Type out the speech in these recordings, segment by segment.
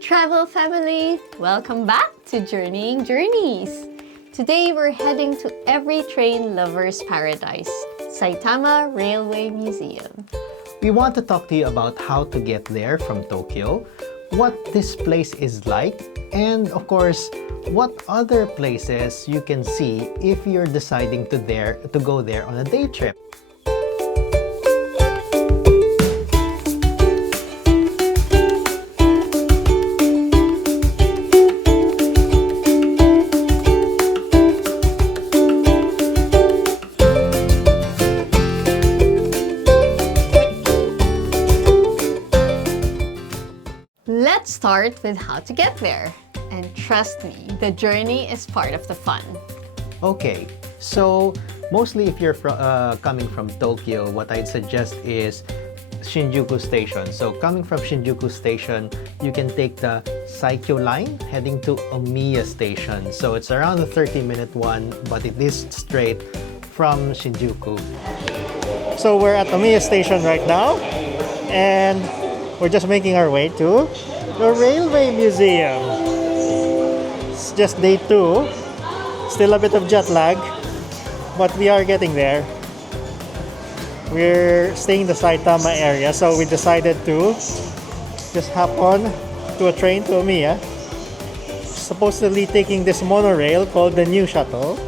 travel family! Welcome back to Journeying Journeys. Today we're heading to every train lover's paradise, Saitama Railway Museum. We want to talk to you about how to get there from Tokyo, what this place is like, and of course, what other places you can see if you're deciding to go there on a day trip. Let's start with how to get there. And trust me, the journey is part of the fun. Okay, so mostly if you're coming from Tokyo, what I'd suggest is Shinjuku Station. So coming from Shinjuku Station, you can take the Saikyo line heading to Omiya Station. So it's around a 30-minute one, but it is straight from Shinjuku. So we're at Omiya Station right now, and we're just making our way to the Railway Museum. It's just day 2, still a bit of jet lag, but we are getting there. We're staying in the Saitama area, so we decided to just hop on to a train to Omiya, supposedly taking this monorail called the New Shuttle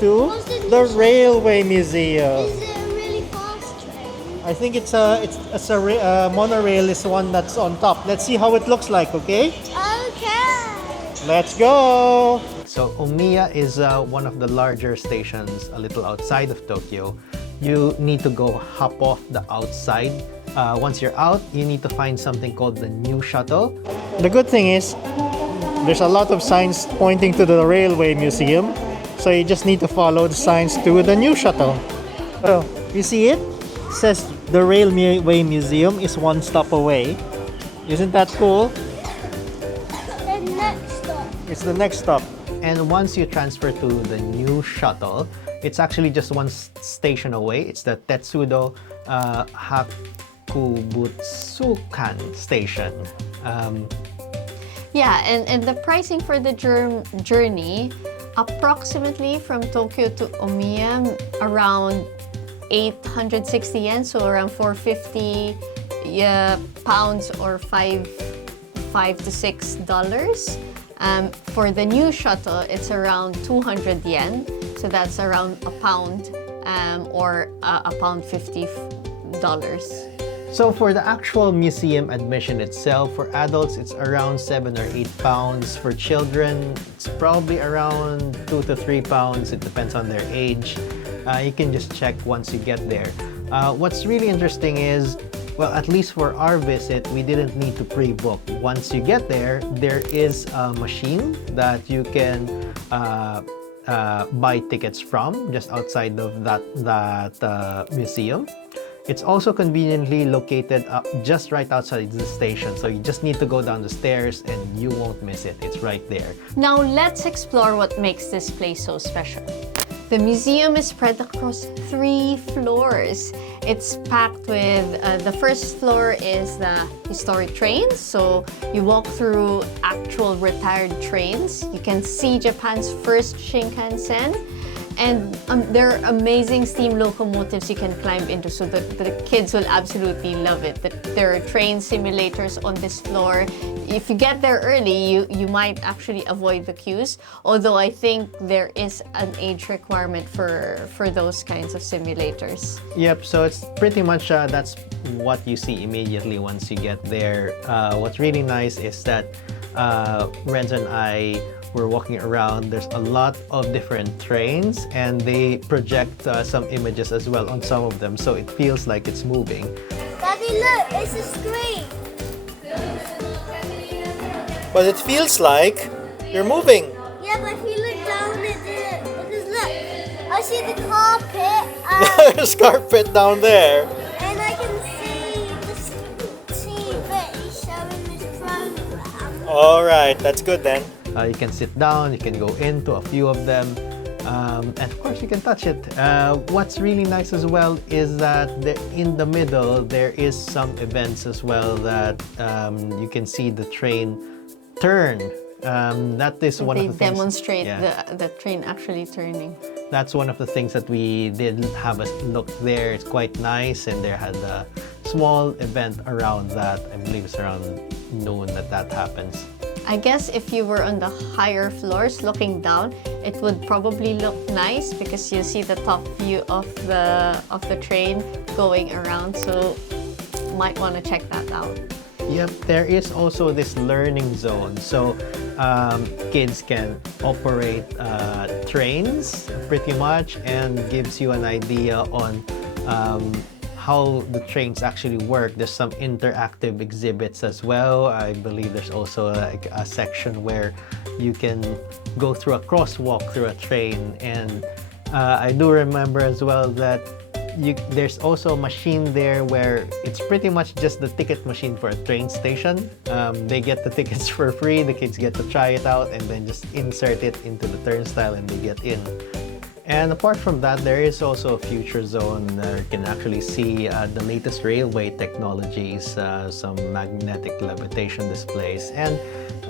to the Railway Museum. Is it a really fast train? I think it's a monorail is one that's on top. Let's see how it looks like, okay? Okay. Let's go! So Omiya is one of the larger stations a little outside of Tokyo. You need to go hop off the outside. Once you're out, you need to find something called the New Shuttle. The good thing is, there's a lot of signs pointing to the Railway Museum. So you just need to follow the signs to the New Shuttle. Oh, you see it? It says the Railway Museum is one stop away. Isn't that cool? The next stop. It's the next stop. And once you transfer to the New Shuttle, it's actually just one station away. It's the Tetsudo Hakubutsukan station. Yeah, and the pricing for the journey, approximately from Tokyo to Omiya, around 860 yen, so around 450 pounds or $5 to $6. For the New Shuttle, it's around 200 yen, so that's around a pound or a pound $50. So for the actual museum admission itself, for adults, it's around 7 or 8 pounds. For children, it's probably around 2 to 3 pounds. It depends on their age. You can just check once you get there. What's really interesting is, well, at least for our visit, we didn't need to pre-book. Once you get there, there is a machine that you can buy tickets from just outside of that museum. It's also conveniently located just right outside the station, so you just need to go down the stairs and you won't miss it. It's right there. Now let's explore what makes this place so special. The museum is spread across 3 floors. It's packed with, the first floor is the historic trains. So you walk through actual retired trains. You can see Japan's first Shinkansen. And there are amazing steam locomotives you can climb into, so the kids will absolutely love it. There are train simulators on this floor. If you get there early, you might actually avoid the queues, although I think there is an age requirement for those kinds of simulators. Yep, so it's pretty much that's what you see immediately once you get there. What's really nice is that Renzo and I were walking around. There's a lot of different trains and they project some images as well on some of them, so it feels like it's moving. Daddy, look, it's a screen. But it feels like you're moving. Yeah, but if you look down at it, because look, I see the carpet. There's carpet down there. And I can see that he's showing this program. All right, that's good then. You can sit down, you can go into a few of them, and of course you can touch it. What's really nice as well is that in the middle there is some events as well that you can see the train turn. That is one They of the things. demonstrate Yeah. the train actually turning. That's one of the things that we did have a look there. It's quite nice, and there had a small event around that. I believe it's around noon that happens. I guess if you were on the higher floors looking down, it would probably look nice because you see the top view of the train going around. So might want to check that out. Yep, there is also this learning zone. So kids can operate trains pretty much, and gives you an idea on how the trains actually work. There's some interactive exhibits as well. I believe there's also a section where you can go through a crosswalk through a train. And I do remember as well that there's also a machine there where it's pretty much just the ticket machine for a train station. They get the tickets for free, the kids get to try it out, and then just insert it into the turnstile and they get in. And apart from that, there is also a future zone where you can actually see the latest railway technologies, some magnetic levitation displays, and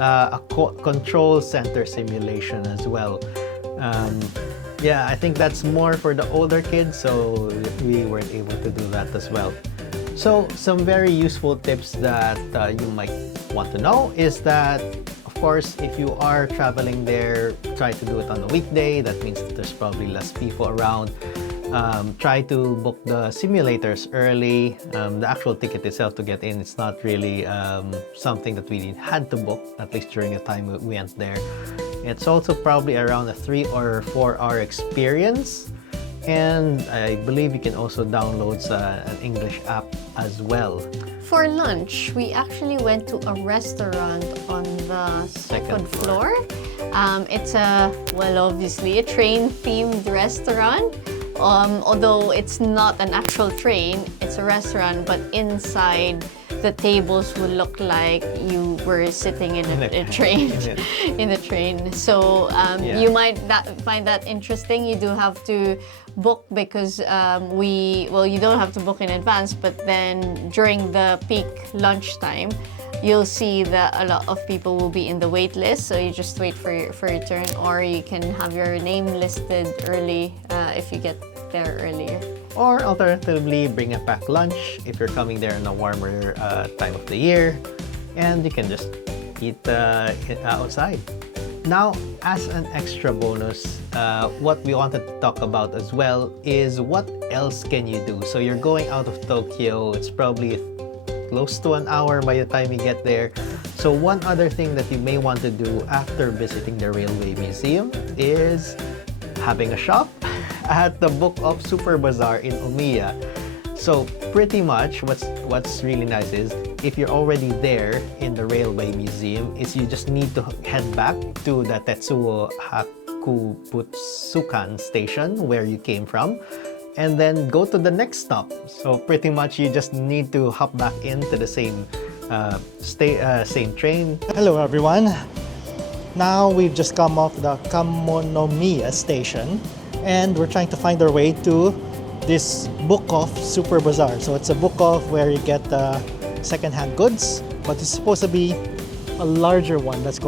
a control center simulation as well. Yeah, I think that's more for the older kids, so we weren't able to do that as well. So some very useful tips that you might want to know is that, of course, if you are traveling there, try to do it on a weekday. That means that there's probably less people around. Try to book the simulators early. The actual ticket itself to get in, it's not really something that we had to book, at least during the time we went there. It's also probably around a 3 or 4 hour experience. And I believe you can also download an English app as well. For lunch, we actually went to a restaurant on the second floor. It's obviously a train-themed restaurant. Although it's not an actual train, it's a restaurant, but inside the tables would look like you were sitting in a train, in the train. So you might find that interesting. You do have to book because you don't have to book in advance, but then during the peak lunchtime, you'll see that a lot of people will be in the wait list. So you just wait for your turn, or you can have your name listed early if you get there earlier. Or alternatively, bring a packed lunch if you're coming there in a warmer time of the year, and you can just eat outside. Now, as an extra bonus, what we wanted to talk about as well is what else can you do? So you're going out of Tokyo, it's probably close to an hour by the time you get there. So one other thing that you may want to do after visiting the Railway Museum is having a shop at the Book of Super Bazaar in Omiya. So pretty much what's really nice is if you're already there in the Railway Museum, is you just need to head back to the Tetsuo Hakubutsukan station where you came from, and then go to the next stop. So pretty much you just need to hop back into the same train. Hello everyone. Now we've just come off the Kamonomiya station, and we're trying to find our way to this Book of Super Bazaar. So it's a book of where you get second-hand goods, but it's supposed to be a larger one. It's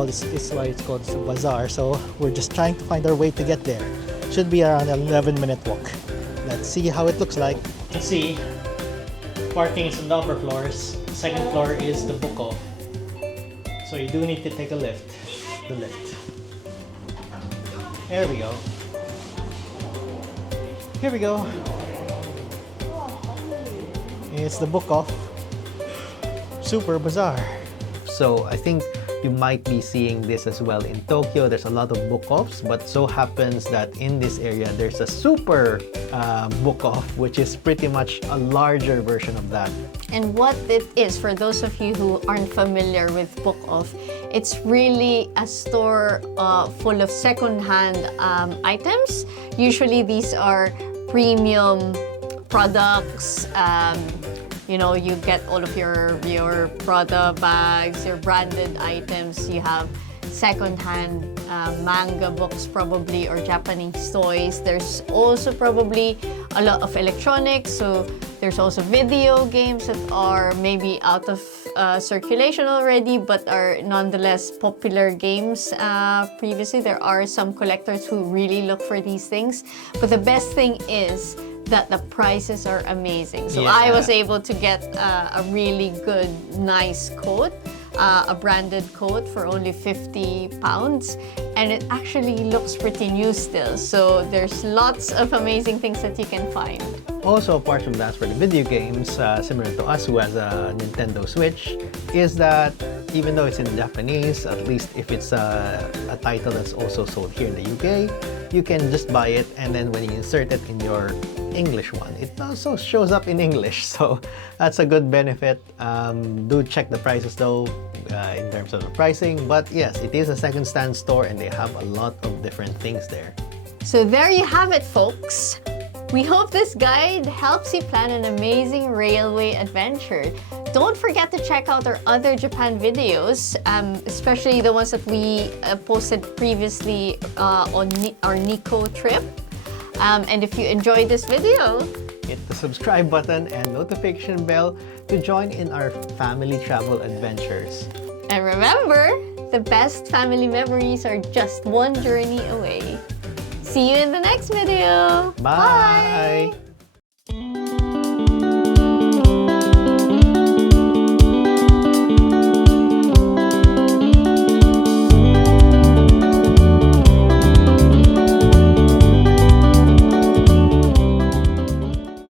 why it's called Bazaar. So we're just trying to find our way to get there. Should be around an 11-minute walk. Let's see how it looks like. Let's see. Parking is on the upper floors. Second floor is the book of. So you do need to take a lift. The lift. There we go. Here we go. It's the Book of Super Bazaar. So I think you might be seeing this as well in Tokyo. There's a lot of book-offs, but so happens that in this area there's a super book-off, which is pretty much a larger version of that. And what it is, for those of you who aren't familiar with Book Off, it's really a store full of second-hand items. Usually these are premium products. You get all of your Prada bags, your branded items. You have secondhand manga books probably, or Japanese toys. There's also probably a lot of electronics, so there's also video games that are maybe out of circulation already but are nonetheless popular games previously. There are some collectors who really look for these things, but the best thing is that the prices are amazing. So Yeah. I was able to get a really good, nice coat, a branded coat for only £50, and it actually looks pretty new still. So there's lots of amazing things that you can find. Also, apart from that, for the video games, similar to us who has a Nintendo Switch, is that even though it's in Japanese, at least if it's a title that's also sold here in the UK, you can just buy it, and then when you insert it in your English one, it also shows up in English. So that's a good benefit. Do check the prices though, in terms of the pricing. But yes, it is a second-stand store and they have a lot of different things there. So there you have it, folks. We hope this guide helps you plan an amazing railway adventure. Don't forget to check out our other Japan videos, especially the ones that we posted previously on our Nikko trip. And if you enjoyed this video, Hit the subscribe button and notification bell to join in our family travel adventures. and remember, the best family memories are just one journey away. See you in the next video. Bye.